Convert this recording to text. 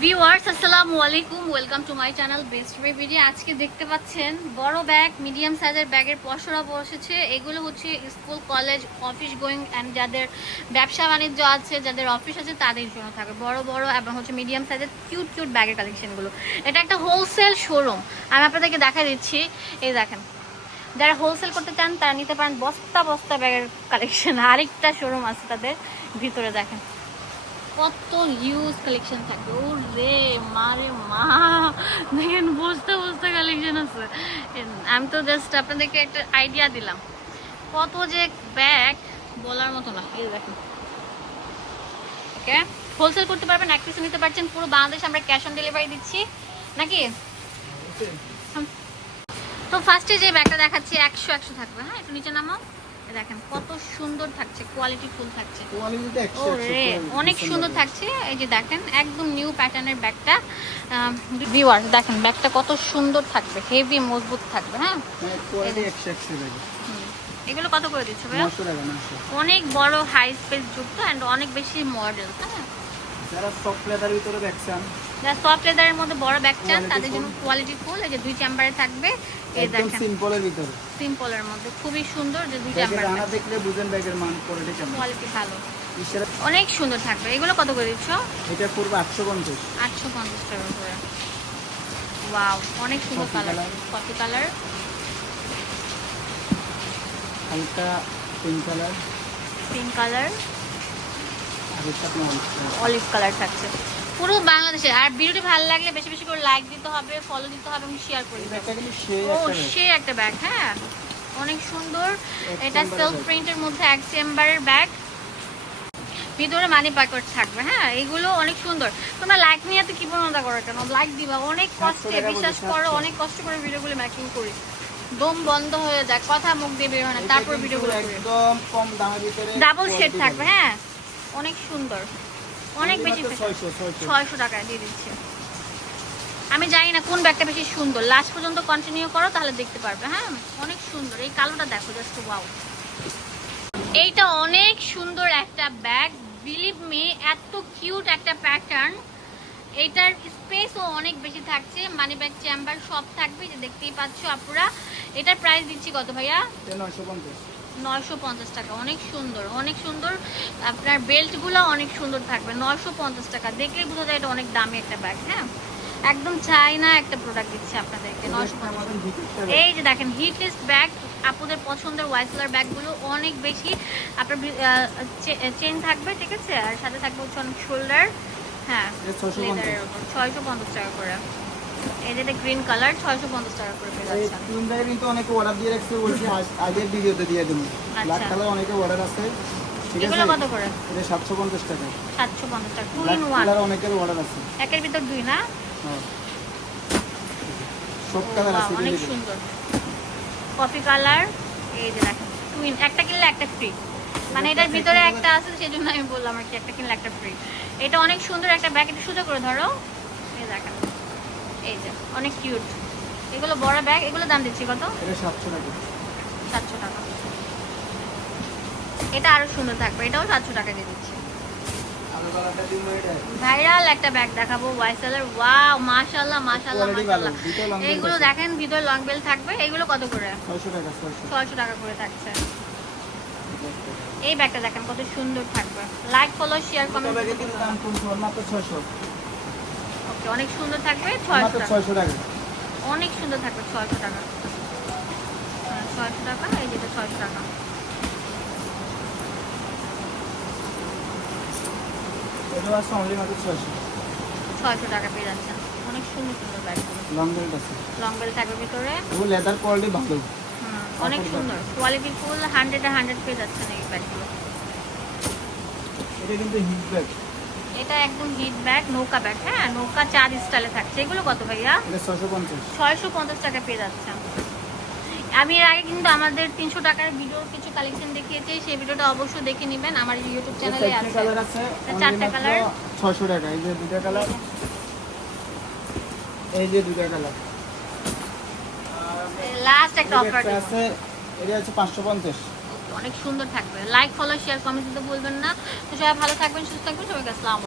Viewers আসসালামু আলাইকুম, welcome to my channel best way video. আজকে দেখতে পাচ্ছেন বড় ব্যাগ, মিডিয়াম সাইজের ব্যাগের পসরা বসেছে। এগুলো হচ্ছে school, college, office going and যাদের ব্যবসা বাণিজ্য আছে, যাদের অফিস আছে তাদের জন্য থাকে বড় বড় এবং হচ্ছে মিডিয়াম সাইজের কিউট কিউট ব্যাগের কালেকশনগুলো। এটা একটা হোলসেল শোরুম, আমি আপনাদেরকে দেখা দিচ্ছি। এই দেখেন, যারা হোলসেল করতে চান তারা নিতে পারেন বস্তা বস্তা ব্যাগের কালেকশন। আরেকটা শোরুম আছে তাদের ভিতরে, দেখেন কত হিউজ কালেকশন থাকে। ও রে মারে মা, দেখেন বস্তা বস্তা কালেকশন আছে। আমি তো জাস্ট আপনাদেরকে একটা আইডিয়া দিলাম, কত যে ব্যাগ বলার মতো না। এই দেখেন, ওকে হোলসেল করতে পারবেন, এক পিসে নিতে পারছেন। পুরো বাংলাদেশ আমরা ক্যাশ অন ডেলিভারি দিচ্ছি নাকি। তো ফার্স্টে যে ব্যাগটা দেখাচ্ছি 100 থাকবে। হ্যাঁ, একটু নিচে নামাও। দেখেন কত সুন্দর থাকছে, কোয়ালিটি ফুল থাকছে। ওরে অনেক সুন্দর থাকছে। এই যে দেখেন একদম নিউ প্যাটার্নের ব্যাগটা। ভিউয়ার্স দেখেন ব্যাগটা কত সুন্দর থাকবে, হেভি মজবুত থাকবে। হ্যাঁ, এগুলো কত করে দিচ্ছ ভাইয়া? অনেক বড় হাই স্পেস যুক্ত এন্ড অনেক বেশি মডেল। হ্যাঁ, যারা সফট লেদারের ভিতরে ব্যাগ চান, যারা সফট লেদারের মধ্যে বড় ব্যাগ চান তাদের জন্য কোয়ালিটি ফুল। এই যে 2 চেম্বারে থাকবে। এই একদম দেখেন সিম্পলের ভিতরে, সিম্পলের মধ্যে খুবই সুন্দর। যে 2 ব্যাগের চেম্বার, রানা দেখলে বুঝেন ব্যাগের মান কোয়ালিটি কেমন, কোয়ালিটি ভালো, ইশারা। অনেক সুন্দর থাকবে। এগুলো কত করে দিচ্ছ? এটা পড়বে 850 টাকা করে। ওয়াও, অনেক সুন্দর কালার, কফি কালার, হালকা পিঙ্ক কালার, পিঙ্ক কালার, আর এটা আপনার অলিভ কালার থাকছে পুরো বাংলাদেশে। আর ভিডিওটি ভালো লাগলে বেশি বেশি করে লাইক দিতে হবে, ফলো দিতে হবে এবং শেয়ার করে দিতে হবে। ব্যাগটা কিন্তু সেই ও একটা সে একটা ব্যাগ, হ্যাঁ অনেক সুন্দর। এটা সেলফ প্রিন্টের মধ্যে এক চেম্বারের ব্যাগ, ভিতরে মানি প্যাকেট থাকবে। হ্যাঁ, এগুলো অনেক সুন্দর। তোমরা লাইক নিয়ে তো কি প্রণতা করো কেন, লাইক দিবা। অনেক কষ্টে, বিশ্বাস করো, অনেক কষ্ট করে ভিডিওগুলো মেকিং করি। দম বন্ধ হয়ে যায়, কথা মুখ দিয়ে বের হয় না, তারপর ভিডিওগুলো করি। একদম কম দামের ভিতরে ডাবল শেড থাকবে। হ্যাঁ, অনেক সুন্দর, অনেক বেশি। 600 টাকায় দিয়ে দিচ্ছে। আমি জানি না কোন ব্যাগটা বেশি সুন্দর, লাস্ট পর্যন্ত কন্টিনিউ করো তাহলে দেখতে পারবে। হ্যাঁ, অনেক সুন্দর। এই কালোটা দেখো, জাস্ট ওয়াও। এইটা অনেক সুন্দর একটা ব্যাগ, বিলিভ মি, এত কিউট একটা প্যাটার্ন। এইটার স্পেসও অনেক বেশি থাকছে, মানি ব্যাগ, চেম্বার সব থাকবে, যে দেখতেই পাচ্ছ আপুরা। এটার প্রাইস দিচ্ছি কত ভাইয়া? 950 টাকা। অনেক সুন্দর, অনেক সুন্দর। আপনার বেল্টগুলো অনেক সুন্দর থাকবে। 950 টাকা দেখলেই বোঝা যায় এটা অনেক দামি একটা ব্যাগ। হ্যাঁ, একদম চাইনা একটা প্রোডাক্ট দিচ্ছে আপনাদেরকে 950। এই যে দেখেন হিটলেস ব্যাগ, আপুদের পছন্দের ওয়াইসলার ব্যাগগুলো অনেক বেশি। আপনার চেন থাকবে, ঠিক আছে, আর সাথে থাকবে হচ্ছে অনেক শোল্ডার। হ্যাঁ, লেদারের উপর 650 টাকা করে। এই যে গ্রিন কালার 650 টাকা করে পেয়ে যাচ্ছেন। এই তিন ব্যাগে কিন্তু অনেকে অর্ডার দিয়ে রাখছে, বলছি আগের ভিডিওতে দিয়ে দেবো। ব্ল্যাক কালার অনেকে অর্ডার আছে, ঠিক আছে। এগুলো কত করে? এটা 750 টাকা। 750 টাকা, 2 ব্ল্যাক in 1। কালার অনেকের অর্ডার আছে, একের ভিতর 2 না? হ্যাঁ সব কালার আছে। অনেক সুন্দর কফি কালার। এই যে দেখেন, টুইন, একটা কিনলে একটা ফ্রি, মানে এটার ভিতরে একটা আছে, সেজন্য আমি বললাম আর কি, একটা কিনলে একটা ফ্রি। এটা অনেক সুন্দর একটা ব্যাগ, এটা সোজা করে ধরো। এই দেখেন, এই যে অনেক কিউট। এগুলো বড় ব্যাগ, এগুলো দাম দিচ্ছি কত? এটা 700 টাকা। 700 টাকা। এটা আরো সুন্দর থাকবে, এটাও 700 টাকা দিয়ে দিচ্ছি। আলো কালারটা দিন এটা ভাইরাল একটা ব্যাগ দেখাবো, ওয়াইসেলের। ওয়াও, মাশাআল্লাহ মাশাআল্লাহ মাশাআল্লাহ। এইগুলো দেখেন ভিতরে লং বেল থাকবে। এগুলো কত করে? 600 টাকা। 600 টাকা করে থাকছে। এই ব্যাগটা দেখেন কত সুন্দর থাকবে। Like, follow, share, comment. ব্যাগের কিন্তু দাম কম, মাত্র 600। ওকে, অনেক সুন্দর থাকবে। মাত্র 600 টাকা, 600 টাকা। অনেক সুন্দর থাকবে। 600 টাকা। হ্যাঁ, 600 টাকা। এই যেটা 600 টাকা। এটা আছে অনলি মাত্র 600। 600 টাকা পেয়ে যাচ্ছেন। অনেক সুন্দর সুন্দর ব্যাগগুলো। লং বেল্ট আছে, লং বেল থাকবে ভিতরে। ও লেদার কোয়ালিটি ভালো। অনেক সুন্দর কোয়ালিটি ফুল। 100 পেয়ে যাচ্ছেন এই ব্যাগগুলো। এটা কিন্তু হিট ব্যাগ, এটা একদম হিট ব্যাগ, নৌকা ব্যাগ। হ্যাঁ, নৌকা 4 স্টাইলে থাকছে। এগুলো কত ভাইয়া? এটা 650। 650 টাকা পেয়ে যাচ্ছেন। আমি এর আগে কিন্তু আমাদের 300 টাকার ভিডিওর কিছু কালেকশন দেখিয়েছি, সেই ভিডিওটা অবশ্যই দেখে নেবেন, আমার ইউটিউব চ্যানেলে আছে। কালার আছে, 4টা কালার, 600 টাকা। এই যে দুটো কালার, এই যে দুটো কালার। লাস্ট একটা অফার আছে, এটা হচ্ছে 550। অনেক সুন্দর থাকবে। লাইক, ফলো, শেয়ার, কমেন্ট দিতে ভুলবেন না। তো সবাই ভালো থাকবেন, সুস্থ থাকবেন। সবাইকে আসসালাম।